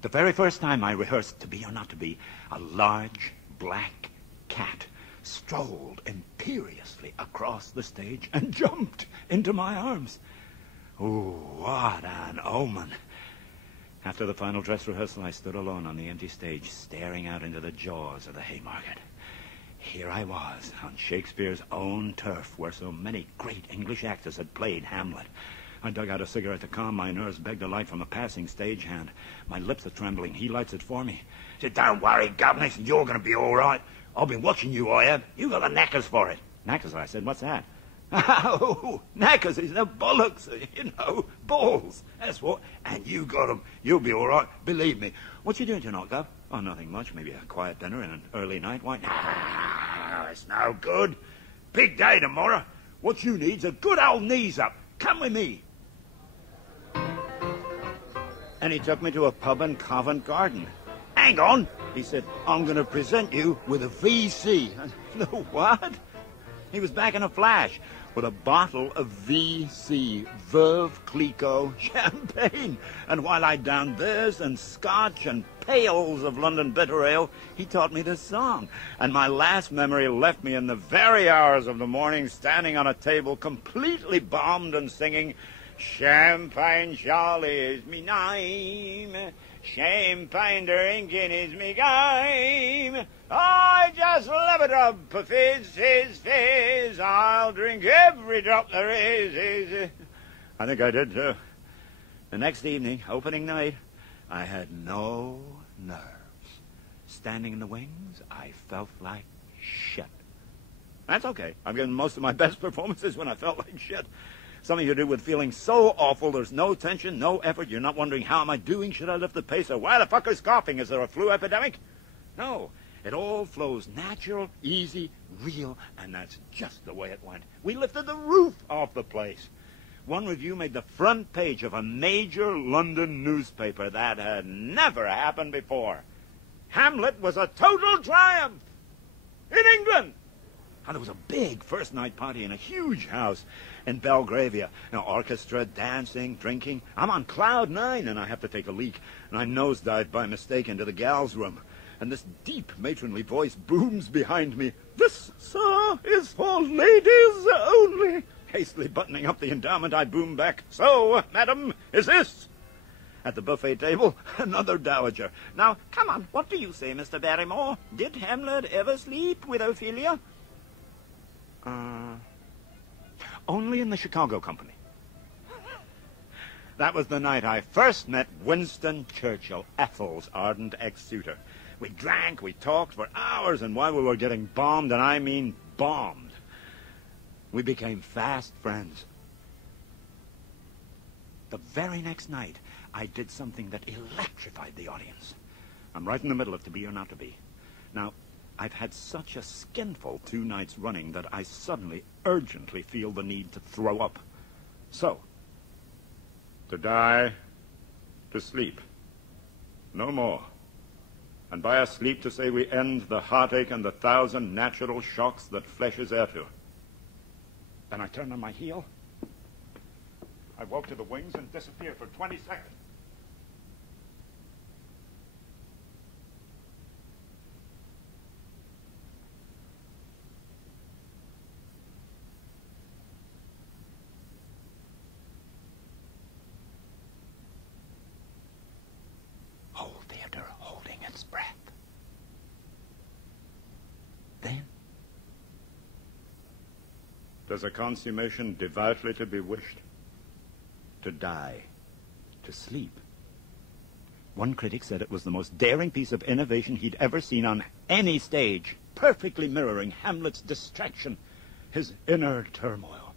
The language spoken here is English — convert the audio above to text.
The very first time I rehearsed To Be or Not to Be, a large black cat strolled imperiously across the stage and jumped into my arms. Oh, what an omen. After the final dress rehearsal, I stood alone on the empty stage, staring out into the jaws of the Haymarket. Here I was, on Shakespeare's own turf, where so many great English actors had played Hamlet. I dug out a cigarette to calm my nerves, begged a light from a passing stagehand. My lips are trembling. He lights it for me. He said, "Don't worry, governor. You're going to be all right. I've been watching you, I have. You got the knackers for it." Knackers, I said. What's that? Oh, knackers is no bollocks, you know, balls. That's what. And you got them. You'll be all right. Believe me. What you doing tonight, Gov? Oh, nothing much. Maybe a quiet dinner and an early night. Why? No, it's no good. Big day tomorrow. What you need's a good old knees up. Come with me. And he took me to a pub in Covent Garden. Hang on, he said, I'm going to present you with a VC. The what? He was back in a flash with a bottle of VC, Veuve Clicquot champagne. And while I downed this and scotch and pails of London bitter ale, he taught me this song. And my last memory left me in the very hours of the morning, standing on a table completely bombed and singing, "Champagne Charlie is me name, champagne drinking is me game. I just love a drop of fizz, I'll drink every drop there is. I think I did, too. The next evening, opening night, I had no nerves. Standing in the wings, I felt like shit. That's okay. I've given most of my best performances when I felt like shit. Something to do with feeling so awful, there's no tension, no effort. You're not wondering, how am I doing? Should I lift the pace? Or why the fuck is coughing? Is there a flu epidemic? No. It all flows natural, easy, real, and that's just the way it went. We lifted the roof off the place. One review made the front page of a major London newspaper. That had never happened before. Hamlet was a total triumph in England. And there was a big first night party in a huge house in Belgravia. Orchestra, dancing, drinking. I'm on cloud 9 and I have to take a leak. And I nosedive by mistake into the gals' room. And this deep matronly voice booms behind me. "This, sir, is for ladies only." Hastily buttoning up the endowment, I boom back, "So, madam, is this?" At the buffet table, another dowager. "Now, come on, what do you say, Mr. Barrymore? Did Hamlet ever sleep with Ophelia?" Only in the Chicago Company. That was the night I first met Winston Churchill, Ethel's ardent ex-suitor. We drank, we talked for hours, and while we were getting bombed, and I mean bombed, we became fast friends. The very next night, I did something that electrified the audience. I'm right in the middle of To Be or Not to Be. Now, I've had such a skinful 2 nights running that I suddenly, urgently feel the need to throw up. So, to die, to sleep, no more. And by our sleep to say we end the heartache and the 1,000 natural shocks that flesh is heir to. Then I turned on my heel. I woke to the wings and disappeared for 20 seconds. Whole theater holding its breath. Then, does a consummation devoutly to be wished? To die, to sleep. One critic said it was the most daring piece of innovation he'd ever seen on any stage, perfectly mirroring Hamlet's distraction, his inner turmoil.